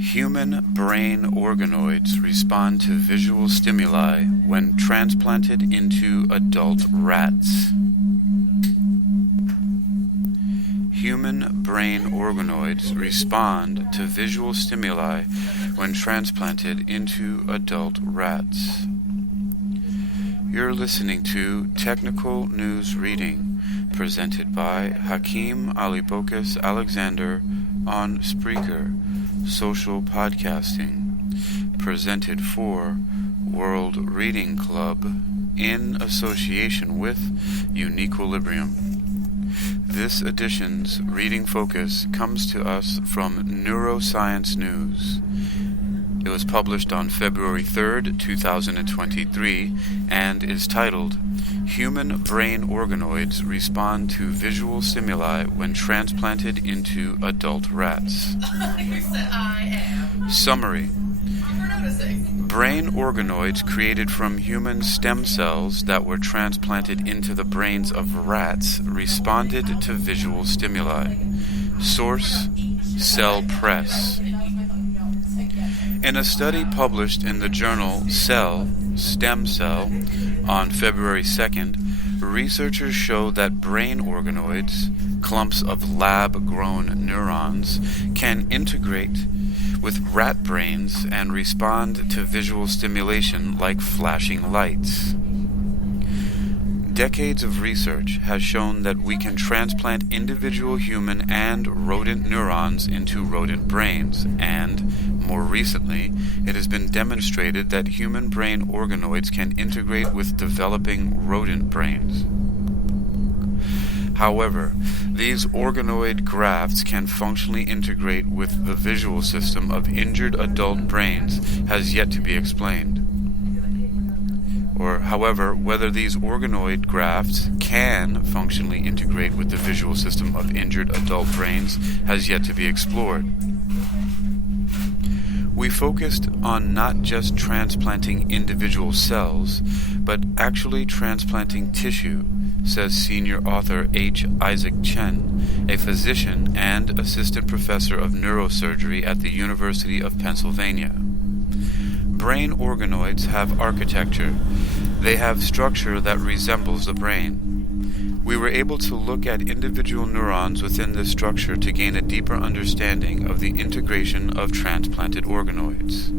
Human brain organoids respond to visual stimuli when transplanted into adult rats. Human brain organoids respond to visual stimuli when transplanted into adult rats. You're listening to Technical News Reading, presented by Hakeem Alibokas Alexander on Spreaker, social podcasting, presented for World Reading Club in association with Uniquilibrium. This edition's reading focus comes to us from Neuroscience News. It was published on February 3rd, 2023, and is titled, Human Brain Organoids Respond to Visual Stimuli When Transplanted into Adult Rats. Summary. Brain organoids created from human stem cells that were transplanted into the brains of rats responded to visual stimuli. Source, Cell Press. In a study published in the journal Cell, Stem Cell, on February 2nd, researchers showed that brain organoids, clumps of lab-grown neurons, can integrate with rat brains and respond to visual stimulation like flashing lights. Decades of research has shown that we can transplant individual human and rodent neurons into rodent brains, and, more recently, it has been demonstrated that human brain organoids can integrate with developing rodent brains. However, these organoid grafts can functionally integrate with the visual system of injured adult brains has yet to be explained. However, whether these organoid grafts can functionally integrate with the visual system of injured adult brains has yet to be explored. We focused on not just transplanting individual cells, but actually transplanting tissue, says senior author H. Isaac Chen, a physician and assistant professor of neurosurgery at the University of Pennsylvania. Brain organoids have architecture. They have structure that resembles the brain. We were able to look at individual neurons within this structure to gain a deeper understanding of the integration of transplanted organoids.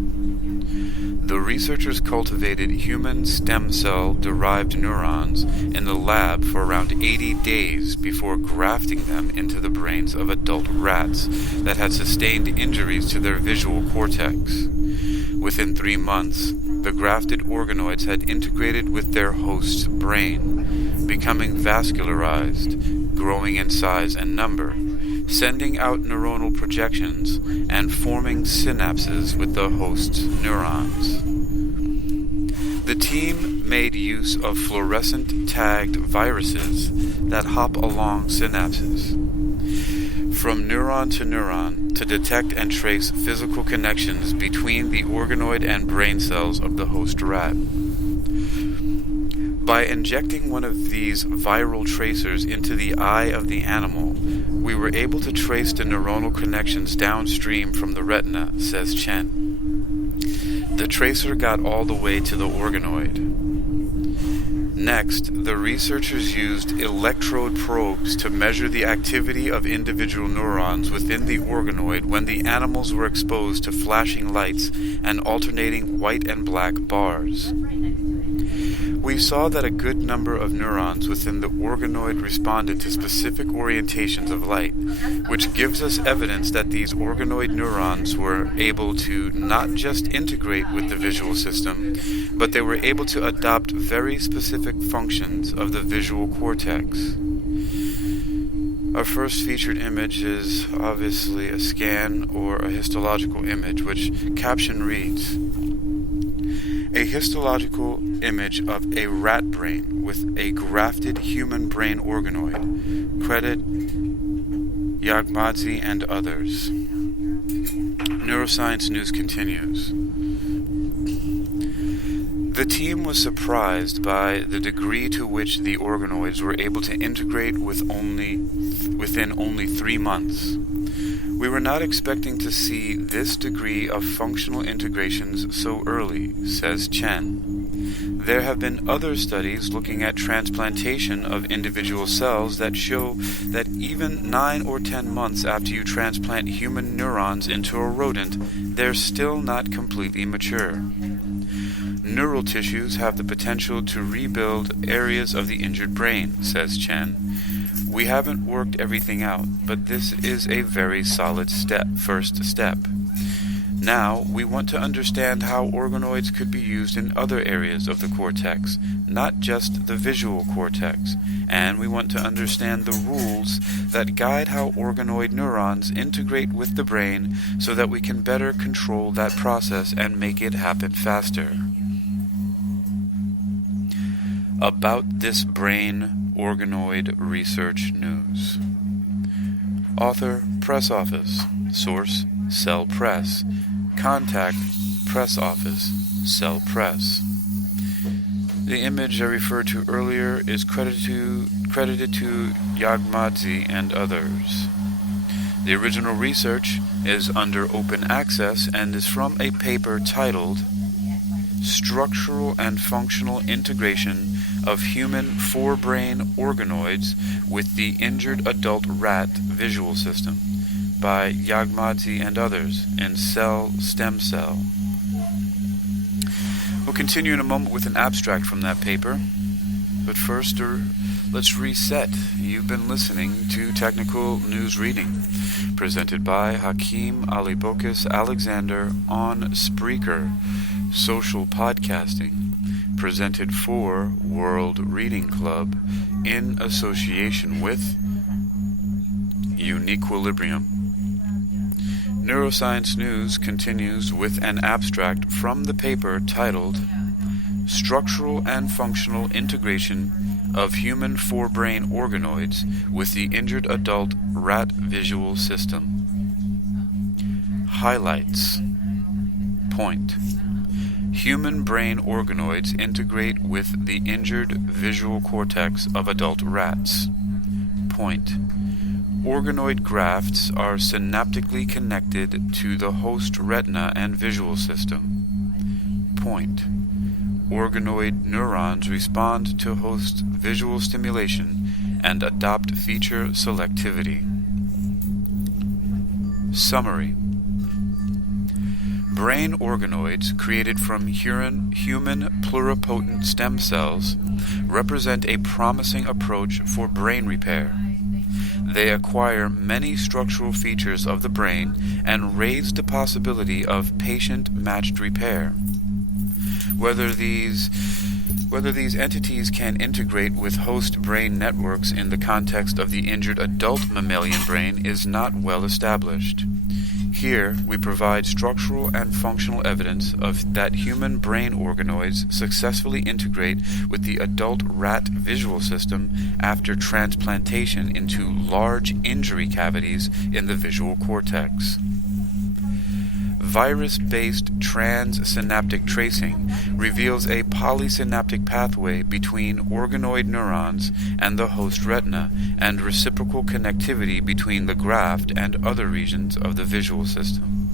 The researchers cultivated human stem cell-derived neurons in the lab for around 80 days before grafting them into the brains of adult rats that had sustained injuries to their visual cortex. Within 3 months, the grafted organoids had integrated with their host's brain, becoming vascularized, growing in size and number, sending out neuronal projections, and forming synapses with the host's neurons. The team made use of fluorescent-tagged viruses that hop along synapses, from neuron to detect and trace physical connections between the organoid and brain cells of the host rat. By injecting one of these viral tracers into the eye of the animal, we were able to trace the neuronal connections downstream from the retina, says Chen. The tracer got all the way to the organoid. Next, the researchers used electrode probes to measure the activity of individual neurons within the organoid when the animals were exposed to flashing lights and alternating white and black bars. We saw that a good number of neurons within the organoid responded to specific orientations of light, which gives us evidence that these organoid neurons were able to not just integrate with the visual system, but they were able to adopt very specific functions of the visual cortex. Our first featured image is obviously a scan or a histological image, which caption reads, a histological image of a rat brain with a grafted human brain organoid. Credit Yagmadze and others. Neuroscience News continues. The team was surprised by the degree to which the organoids were able to integrate with only within only 3 months. We were not expecting to see this degree of functional integrations so early, says Chen. There have been other studies looking at transplantation of individual cells that show that even 9 or 10 months after you transplant human neurons into a rodent, they're still not completely mature. Neural tissues have the potential to rebuild areas of the injured brain, says Chen. We haven't worked everything out, but this is a very solid first step. Now, we want to understand how organoids could be used in other areas of the cortex, not just the visual cortex, and we want to understand the rules that guide how organoid neurons integrate with the brain so that we can better control that process and make it happen faster. About this brain organoid research news. Author, Press Office. Source, Cell Press. Contact, Press Office, Cell Press. The image I referred to earlier is credited to Yagmadze and others. The original research is under open access and is from a paper titled Structural and Functional Integration of Human Forebrain Organoids with the Injured Adult Rat Visual System by Yagmadze and others in Cell Stem Cell. We'll continue in a moment with an abstract from that paper, but first let's reset. You've been listening to Technical News Reading, presented by Hakeem Alibokis Alexander on Spreaker, social podcasting, presented for World Reading Club in association with Uniquilibrium. Neuroscience News continues with an abstract from the paper titled Structural and Functional Integration of Human Forebrain Organoids with the Injured Adult Rat Visual System. Highlights. Point. Human brain organoids integrate with the injured visual cortex of adult rats. Point. Organoid grafts are synaptically connected to the host retina and visual system. Point. Organoid neurons respond to host visual stimulation and adopt feature selectivity. Summary. Brain organoids created from human pluripotent stem cells represent a promising approach for brain repair. They acquire many structural features of the brain and raise the possibility of patient-matched repair. Whether these entities can integrate with host brain networks in the context of the injured adult mammalian brain is not well established. Here, we provide structural and functional evidence of that human brain organoids successfully integrate with the adult rat visual system after transplantation into large injury cavities in the visual cortex. Virus-based transsynaptic tracing reveals a polysynaptic pathway between organoid neurons and the host retina, and reciprocal connectivity between the graft and other regions of the visual system.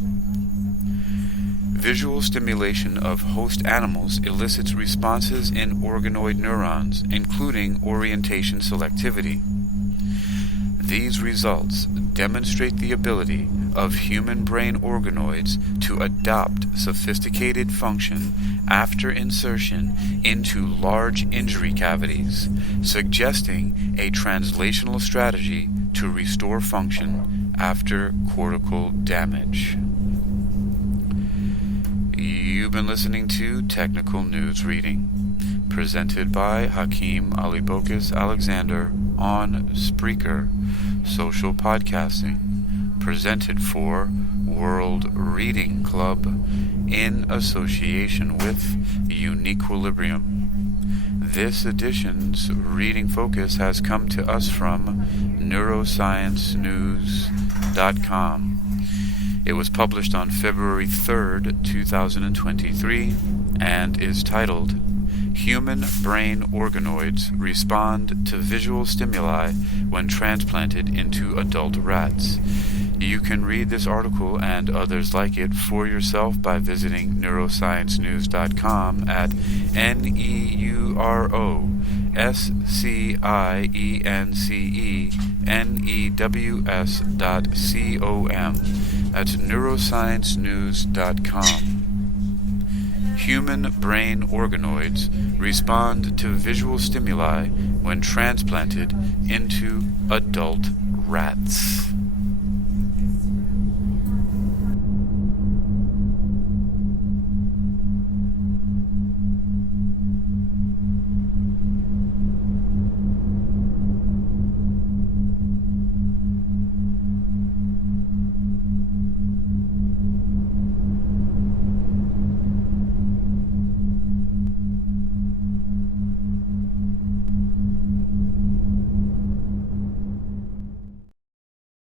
Visual stimulation of host animals elicits responses in organoid neurons, including orientation selectivity. These results demonstrate the ability of human brain organoids to adopt sophisticated function after insertion into large injury cavities, suggesting a translational strategy to restore function after cortical damage. You've been listening to Technical News Reading, presented by Hakeem Alibokis Alexander on Spreaker, social podcasting, presented for World Reading Club in association with Uniquilibrium. This edition's reading focus has come to us from neurosciencenews.com. It was published on February 3rd, 2023, and is titled Human brain organoids respond to visual stimuli when transplanted into adult rats. You can read this article and others like it for yourself by visiting neurosciencenews.com at neurosciencenews.com. That's neurosciencenews.com. Human brain organoids respond to visual stimuli when transplanted into adult rats.